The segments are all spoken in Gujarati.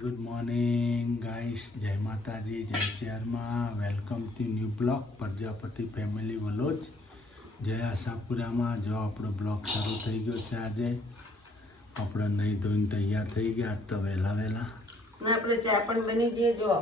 ગુડ મોર્નિંગ ગાઈસ, જય માતાજી, જય શહેરમાં. Welcome to new blog Prajapati family vlogs. જય આશાપુરામાં. જો આપણો બ્લોગ શરૂ થઈ ગયો છે. આજે આપણે નહીં ધોઈને તૈયાર થઈ ગયા તો વહેલા આપણે ચા પણ બની ગઈ. જો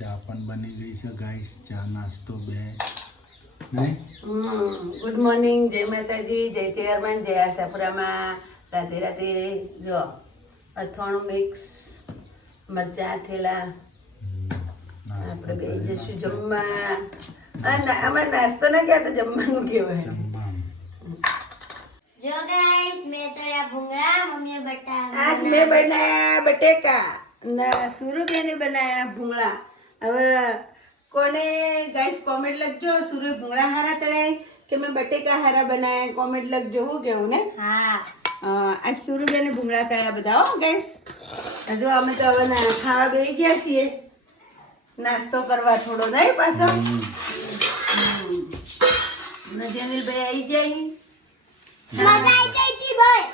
ચા પણ બની ગઈ છે ગાઈસ. ચા નાસ્તો બે નહીં. ગુડ મોર્નિંગ, જય માતાજી, જય ચેરમેન, જય આશાપુરામાં. રાધે રાધે. જો અથાણું મિક્સ, મરચા થેલા. આપણે બે જઈશું જમવા. આમાં નાસ્તો ના કહેવાય તો જમવાનું કહેવાય. જો ગાઈસ મેં તળ્યા ભૂંગળા, મમ્મીએ બટાકા. આજ મેં બનાયા બટેકા ના સુરભીને બનાયા ભૂંગળા. હવે કોને ગાઈસ કોમેન્ટ લખજો, સુરભી ભૂંગળા હારા તળાય કે મેં બટેકા હારા બનાયા. કોમેન્ટ લખજો. હું કેવું ને? હા. આજ સુરભીને ભૂંગળા તળ્યા બધા. હો ગાઈસ, જો અમે તો હવે ખાવા બેસી ગયા છીએ, નાસ્તો કરવા થોડો નહીં પાછો. અનિલભાઈ આવી જાય. મજા આવી ગઈ હતી ભાઈ.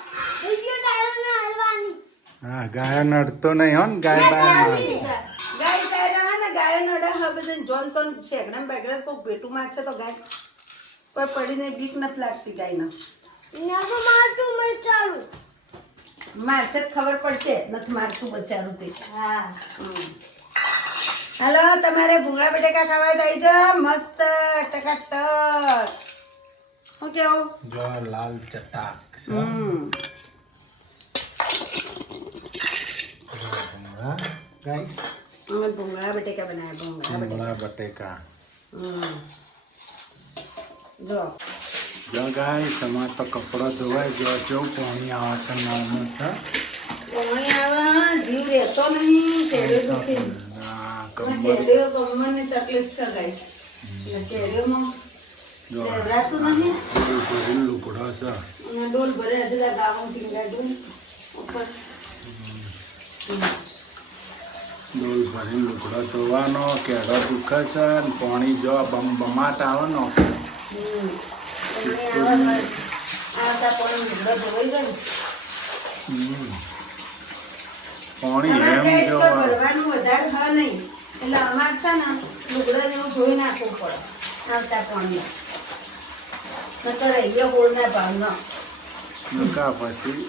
વિડિયો ડાળનો હલવાની. હા, ગાય નડતો નહીં હો ને. ગાય બહાર ગાય ગાય ને ગાય નડા હા બધા જોન તો છેકડા બેગડા કોઈ ભેટું મારશે તો ગાય કોઈ પડીને બીક નથી લાગતી. ગાયના નવો મારતું મરચાળું. મારશે તો ખબર પડશે. નથી મારતું બચારું તે. હા. હાલો, તમારે ભૂંગળા બટેકા ખાવા તો આવી જાઓ. મસ્ત ટકાટક. શું કેવું? જો લાલ ચટાક છે. ગાઈસ, અમે ભૂંગળા બટેકા બનાવ્યા. ભૂંગળા બટેકા. જો જો ગાઈસ, અમારે તો કપડાં ધોવાય. જો કેવું પાણી આવે છે નળનું છે. પાણી આવે, જીવ રહેતો નહીં. કેળે દુખે. કેળીઓ કમરની તકલીફ છે ગાઈસ. એટલે કેળીઓમાં જો રહેતું નહીં. લુકડો છે. અને ડોલ ભરે હજુ ગામથી ગાડું ઉપર. ડોલ ભરીને લુકડો ધોવાનો. કેળો દુખે છે ને પાણી જો બમાટ આવે ને. આવતા પણ લુગડો ધોવાઈ ગયો. પાણી એમ જો ભરવાનું વધારે હા નહીં એટલે અમારે છે ને લુગડા ને એવું ધોઈ નાખવું પડે આવતા પાણી. નકર અહીંયા હોળના ભાવનો નકા પછી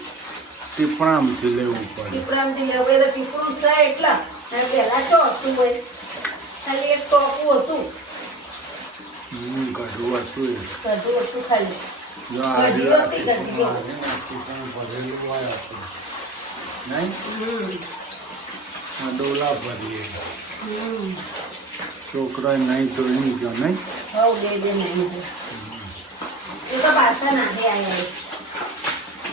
ટીપણામથી લેવું પડે. ટીપડામાંથી લેવું તો ટીપડું છે એટલા. પહેલા તો હતું હોય ખાલી એક ટોપું હતું. ગઢવું હતું એ. બધું હતું ખાલી. જો ગઢીઓ હતી, ગઢીઓ. ટીપણું ભરેલું હોય હતું નહીં. આ ડોલા ભરીએ. છોકરા નહીં ધોઈ ગયો નહીં. હવ બે નહીં એ તો પાછા નાડે આવ્યા.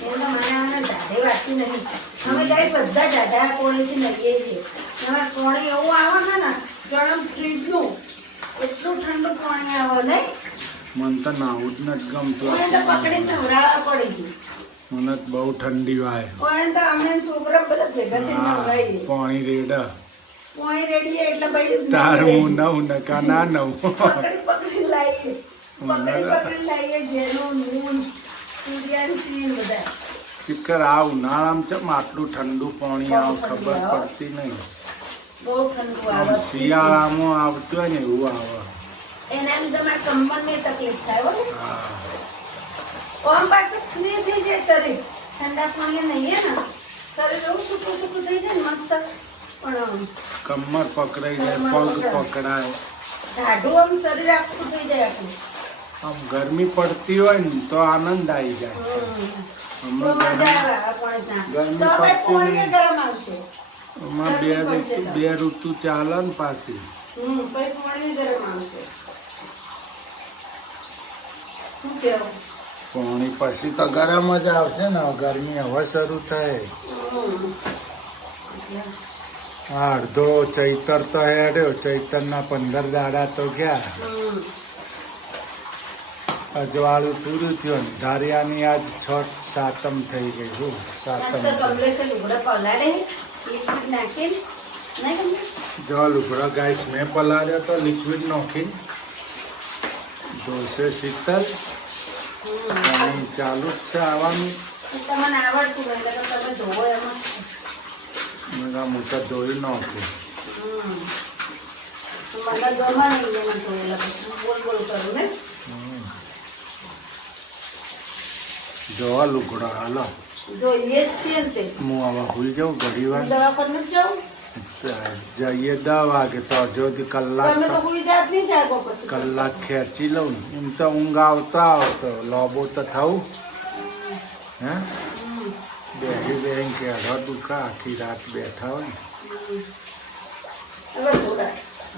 એ તો મને આને દાઢે વાંચી નહીં. અમે ગાય બધા દાઢા કોણીથી નહીએ છીએ. એમાં કોણી એવું આવે છે ને ગરમ ફ્રીજનું એટલું ઠંડુ પાણી આવે નહીં. મને તો નાવું જ નથી ગમતું. મને તો પકડી નવરાવા પડી ગયું. મને તો બહુ ઠંડી વાય. કોઈ તો અમે છોકરા બધા ભેગા થઈને નવરાઈએ. પાણી રેડ પોણી રેડીએ એટલે ભાઈ તાર હું નવ નકા ના નવ. પકડી લાવીએ. પકડી લાવીએ. જેનું નૂન સૂર્યાંશી બધા. શિખર આ ઉનાળામાં ચમ આટલું ઠંડુ પાણી આવે ખબર પડતી નહીં. બહુ ઠંડુ આમ આવે. શિયાળામાં આવતું હોય ને એવું આવે. એના લીધે મારે કમરની તકલીફ થાય હો. હા. આમ પાછું ફ્રી થઈ જાય શરીર. ઠંડા પાણી નહીં ને શરીર એવું સૂકું સૂકું થઈ જાય ને મસ્ત. પણ કમર પકડાઈ જાય, પગ પકડાય. ઢાઢું આમ શરીર આખું થઈ જાય આપણું. આમ ગરમી પડતી હોય ને તો આનંદ આવી જાય. તો મજા આવે આ પાણી. ગરમી તો ભાઈ પડતી પાણી નહીં. ગરમ આવશે. એમાં બે ઋતુ ચાલે ને પાછી. પછી પાણી ગરમ આવશે. શું કેવું? પાણી પછી તો ગરમ જ આવશે ને. ગરમી હવે શરૂ થાય. હા, અડધો ચૈતર તો હેડ્યો. ચૈતરના 15 દાડા તો ગયા. અજવાળું પૂરું થયું. ધારિયાની આજ 6 સાતમ થઈ ગઈ. હું સાતમ કમલેશે લુગડા પલાળે લિક્વિડ નાખીને નહીં કમલેશ? જો લુગડા ગાઈસ મેં પલાળ્યો તો લિક્વિડ નાખીને ધોશે શીતલ. પાણી ચાલુ જ છે આવવાનું. તમને આવડતું હોય એટલે તમે ધોવો એમાં મેં કામ હું તો ધોઈ નાખું. મને ગમા નહીં એમાં ધોયેલા પછી ગોળ ગોળ કરું ને. જોવા લુગડા હાલો જોઈએ જ છીએ ને તે. હું હવે ભૂલી જાઉં ઘડી વાર દવાખાને જ જાઉં. જઈએ 10 વાગે તો અડધો કલાક તમે તો કોઈ જાત નહીં જાગો પછી. કલાક ખેંચી લઉં ને એમ તો ઊંઘ આવતો લોબો તો થવું હે બેસી કે અઢા દુખા આખી રાત બેઠા હોય ને. હવે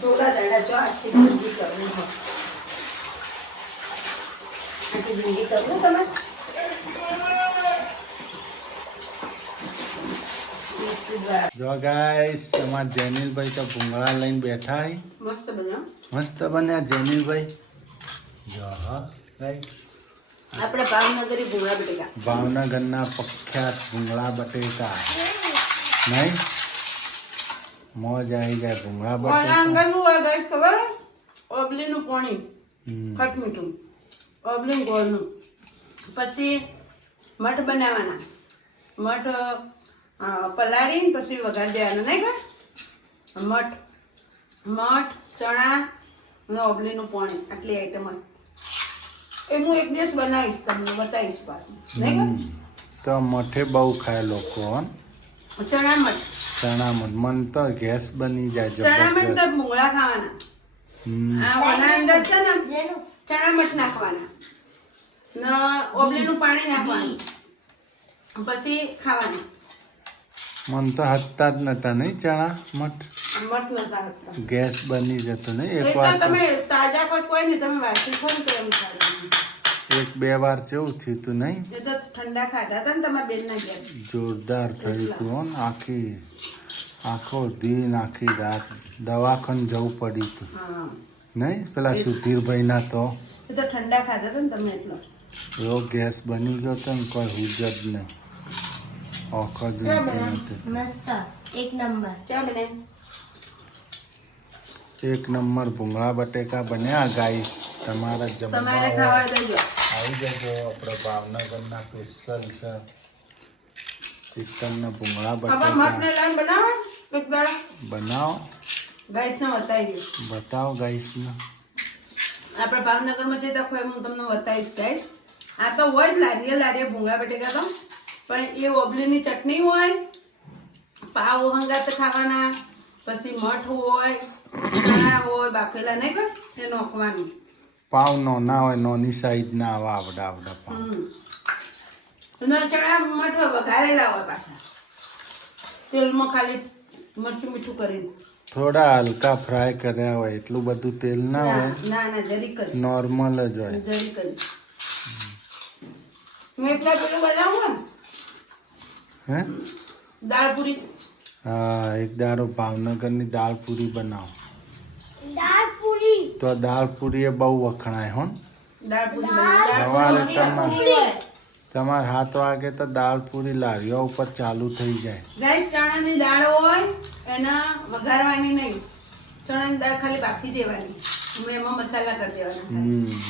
થોડા દાડા જો આખી જિંદગી કરવું હોય. આખી જિંદગી કરવું તમે. જો ગાઈસ અમારા જેનિલભાઈ તો ભૂંગળા લઈને બેઠા હી. મસ્ત બન્યો. મસ્ત બન્યા જેનિલભાઈ. જો હા ગાઈસ આપણે ભાવનગરી ભૂંગળા બટેકા. ભાવનગરના પ્રખ્યાત ભૂંગળા બટેકા નહીં મોજ આવી જાય ભૂંગળા બટેકા. અંગરનું હોય ગેસ ખબર ઓબલીનું પાણી હમ. ખટ મીઠું ઓબલીનું ગોળનું પછી મઠ બનાવવાના. મઠ પલાળીને પછી વઘાર દેવાના નહીં કે મઠ ચણા અને ઓબલીનું પાણી આટલી આઈટમ હોય. એ હું એક દિવસ બનાવીશ તમને બતાવીશ પાછું નહીં હમ. તો મઠે બહુ ખાય લોકો હો કે ચણા મઠ. ચણા મઠ મન તો ગેસ બની જાય ચણા મઠ જબરદસ્ત. તો ભૂંગળા ખાવાના. હમ. આ ઓના અંદર છે ને ચણા મઠ નાખવાના ને ઓબલીનું પાણી નાખવાનું પછી ખાવાનું. મન તો હત્તા જ નતા નહીં ચણા મઠ મઠ નતા હતા. ગેસ બની જતો નહીં એક એટલે વાર તો તમે તાજા કોઈ નહીં તમે વાસી ખોરી કેમ ખાવાનું. 1-2 વાર જેવું થયું તું નહીં એ તો ઠંડા ખાધા હતા ને તમારા બેનના ઘેર. જોરદાર થયું હતું હો ને. આખો દિન આખી રાત દવાખાને જવું પડ્યું હતું હા નહીં પેલા સુધીરભાઈના તો એ તો ઠંડા ખાધા હતા ને તમે એટલો. એવો ગેસ બની ગયો હતો ને કોઈ હુજ જ નહીં. આખો દિન ક્યાં કંઈ બનાવ્યું? નહોતું. મસ્ત એક નંબર. ક્યાં બને 1 નંબર ભૂંગળા બટેકા બન્યા ગાઈસ. તમારા તમારે જમવા ખાવા દેજો. આવી જજો આપણે ભાવનગરના સ્પેશિયલ છે ચિકનના ભૂંગળા આપણે મઠ ને બટેકા લાઈન બનાવો એક દાડો બનાવો ગાઈસ ને બતાવી દઉં. બતાવો ગાઈસને. આપણે ભાવનગરમાં જતા ખોય હું તમને બતાવીશ ગાઈસ. આ તો હોય જ લારીએ ભૂંગળા બટેકા તો પણ એ ઓબલીની ચટણી હોય પાવ હંગાત ખાવાના પછી મઠ હોય ચણા હોય બાફેલા નહીં કર એ નાખવાનું. પાવ ના હોય નોની સાઈઝ ના આવે આવડા પાવ. અને ચણા મઠ વઘારેલા હોય પાછા તેલમાં ખાલી મરચું મીઠું કરીને. થોડા હલકા ફ્રાય કર્યા હોય એટલું બધું તેલ ના હોય ના જરી કરી નોર્મલ જ હોય. જરી કરી હું એકલા પેલું બનાવું ને હે દાળ પૂરી. હા એક દાડો ભાવનગરની દાળ પૂરી બનાવો દાળ પૂરી. તો દાળ પૂરી એ બહુ વખણાય હો ને. દાળ પૂરી બનાવી. સવારે તમારે 7 વાગે તો દાળ પૂરી લારીઓ ઉપર ચાલુ થઈ જાય. ગાઈસ ચણાની દાળ હોય એને વઘારવાની નહીં. ચણાની દાળ ખાલી બાફી દેવાની. એમાં મસાલા કરી દેવાના.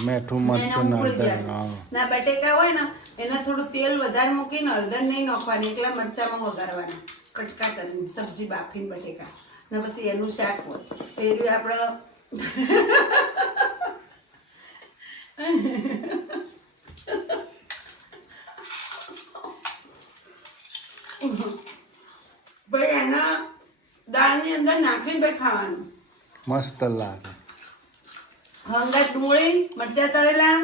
મીઠું એને મરચું ઉકળી નળદર દેવાનું. ના બટેકા હોય ને એને થોડું તેલ વધારે મૂકીને હળદર નહીં નાખવાની એકલા મરચામાં વઘારવાના કટકા કરીને સબ્જી બાફીને બટેકા ને પછી એનું શાક હોય એ રહ્યું આપણે ભાઈ એના દાળની અંદર નાખીને ભાઈ ખાવાનું. મસ્ત લાગે. હંગા ડુંગળી મરચાં તળેલા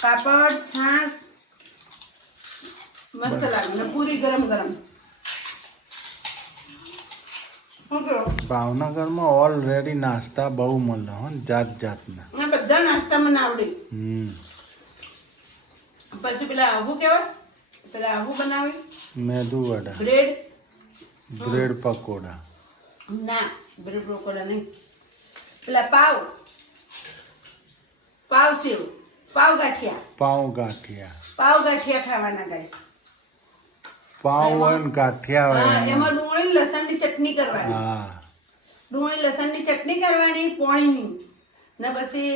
પાપડ છાશ મસ્ત લાગે ને પૂરી ગરમ ગરમ. શું કરો? ભાવનગરમાં ઓલરેડી નાસ્તા બહુ મળે હો ને, જાત જાતના. આ બધા નાસ્તા મને આવડે. પછી પેલા આવું કેવાય પેલા આવું બનાવી મેદુ વડા બ્રેડ બ્રેડ પકોડા ના બ્રેડ પકોડા નહીં પેલા પાવ સેવ પાવ ગાંઠિયા ખાવાના ગાઈસ. પાવ હોય ને ગાંઠિયા હોય એમાં ડુંગળી લસણની ચટણી કરવાની. હા ડુંગળી લસણની ચટણી કરવાની પોણીની ને પછી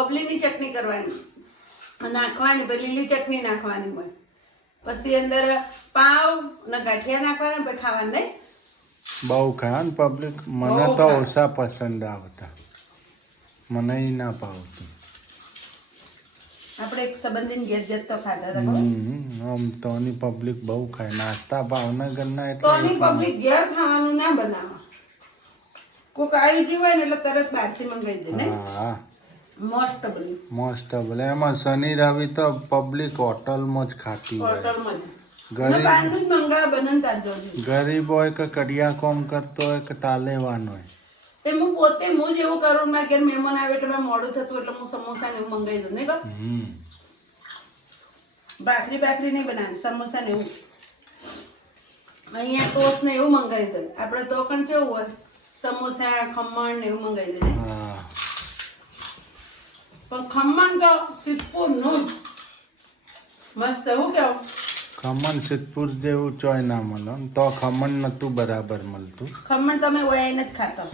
ઓબલીની ચટણી કરવાની નાખવાની પછી લીલી ચટણી નાખવાની હોય પછી અંદર પાવ ને ગાંઠિયા નાખવાના પછી ખાવાનું નહીં. બહુ ખાય ને પબ્લિક. મને બહુ તો ખાય. ઓછા પસંદ આવતા, મને ઈ ના ભાવતું. આપણે એક સંબંધીને ઘેર જતો ખાતા હતા ખબર? આમ તોની પબ્લિક બહુ ખાય. નાસ્તા ભાવનગરના તોની એટલે પબ્લિક ઘેર ખાવાનું ના બનાવે. કોક આવી ગયું હોય ને એટલે તરત બહારથી મંગાવી દે ને. હા મોસ્ટ બધી મોસ્ટ એમાં શનિ રવિ તો પબ્લિક હોટલમાં જ ખાતી હોય. હોટલમાં જ. ગરીબ- ને બહારનું જ મંગાવે બનતા જ જોજો. ગરીબ હોય કે કડિયા કોમ કરતો હોય કે તાલેવાન હોય. એ હું પોતે હું જ એવું કરું મારે ઘેર મહેમાન આવે એટલે મારે મોડું થતું એટલે હું સમોસા ને એવું મંગાવી દઉં નહીં ખબર? બાખરી નહીં બનાવે સમોસા ને એવું. અહીંયા ટોસ્ટ ને એવું મંગાવી દે. આપણે તો પણ કેવું હોય સમોસા ખમણ ને એવું મંગાવી દે ને. હા પણ ખમણ તો સિદ્ધપુર નું મસ્ત હું કેવું ખમણ સિદ્ધપુર જેવું ચોય ના મળે ને. તો ખમણ નતું બરાબર મળતું. ખમણ તમે વયા નથી ખાતા.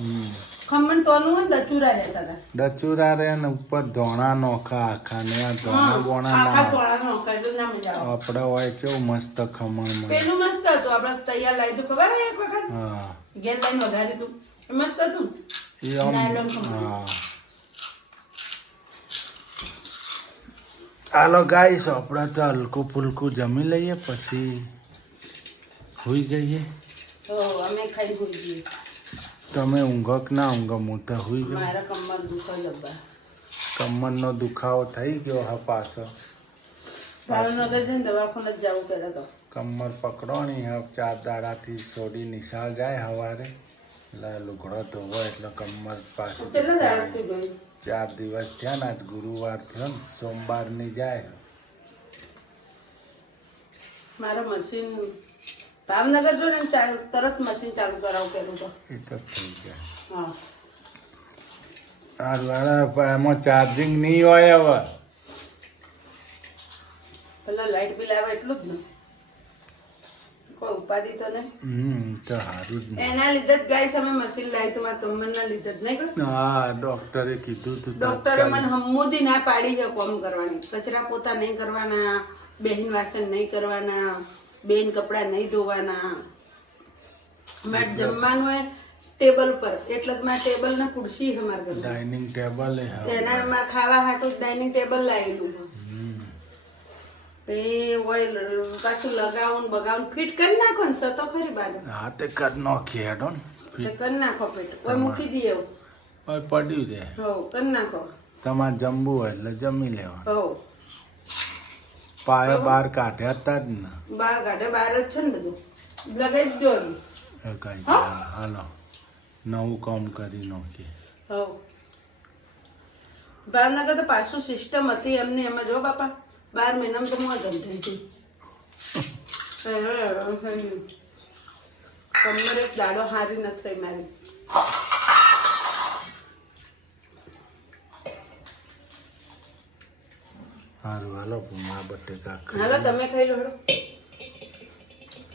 ખમણ તોનું હોય ને ડચુરા રહેતા હતા. ડચુરા રે ને ઉપર ધોણા નોખા આખા ને આ ધોણા બોણા ના આખા આવે. તોળાનું નોખાય તો ના મજા આવે. આપડે હોય કેવું મસ્ત ખમણ મળે. પેલું મસ્ત હતું આપણે તૈયાર લાવી હતું ખબર હે એક વખત હા ઘેર લઈને વઘારી હતું એ મસ્ત હતું. એ આમ નાયલોન ખમણ. હા. હાલો ગાઈસ આપણે તો હલકું ફૂલકું જમી લઈએ પછી હોઈ જઈએ. તો અમે ખાઈ ભૂલ ગઈએ. તમે ઊંઘો કે ના ઊંઘો? હું તો હોઈ જાઉં. મારા કમર દુખો જબ્બા. કમરનો દુખાવો થઈ ગયો હા પાછો. ભાવનગર જઈને દવાખાને જ જવું પહેલા તો. કમર પકડોની હવે 4 દાડાથી છોડી નિશાળ જાય સવારે એટલે લુગડો ધોવો એટલે કમર પાછું કેટલા દાડાથી ગઈ? 4 દિવસ થયા ને. આજ ગુરુવાર થયો ને, સોમવારની જાય. મારો મશીન ભાવનગર જો ને તરત મશીન ચાલુ કરાવું પેલું તો. એ તો થઈ જાય. હા હારું એમાં ચાર્જિંગ નહીં હોય હવે. પેલા લાઇટ બિલ આવે એટલું જ ને કોઈ ઉપાધિ તો નહીં. તો સારું જ ને. એના લીધે જ ગાઈસ અમે મશીન લાવી તો મારા તમ્મનના લીધે જ નહીં ગયું. હા ડોક્ટરે કીધું તું ડોક્ટરે મને હમ્મુદી ના પાડી છે કોમ કરવાની. કચરા પોતા નહીં કરવાના, બેન વાસણ નહીં કરવાના, બેન કપડાં નહીં ધોવાના. મારે જમવાનું હોય ટેબલ પર એટલે જ મારા ટેબલ ને ખુરશી છે મારા ઘરમાં. ડાઇનિંગ ટેબલ એના માં ખાવા હાટું ડાઇનિંગ ટેબલ લાવેલું છે. એ ઓઇલ પાછું લગાવું ને બગાવું ફિટ કરી નાખો ને સતો ખરી બાજુ હા તે કર નાખી હેડો ને. તે કરી નાખો ફિટ કોઈ મૂકી દઈએ એવું. હવે પડ્યું છે. હો કરી નાખો. તમારે જમવું હોય એટલે જમી લેવાનું. હો પાયા બહાર કાઢ્યા હતા જ ને. બહાર કાઢે બહાર જ છે ને બધું લગાવી જ દો. એ કઈ ચાલે. હાલો નવું કામ કરી નાખીએ. હો ભાવનગર તો પાછું સિસ્ટમ હતી એમને એમ જ હો બાપા. 12 મહિનામાં તો મોજ થઈ હતી. કમર એક દાડો હારી નથી થઈ મારી. સારું હાલો પૂમા બટેકા ખાઈ હાલો તમે ખાઈ લો હેડો.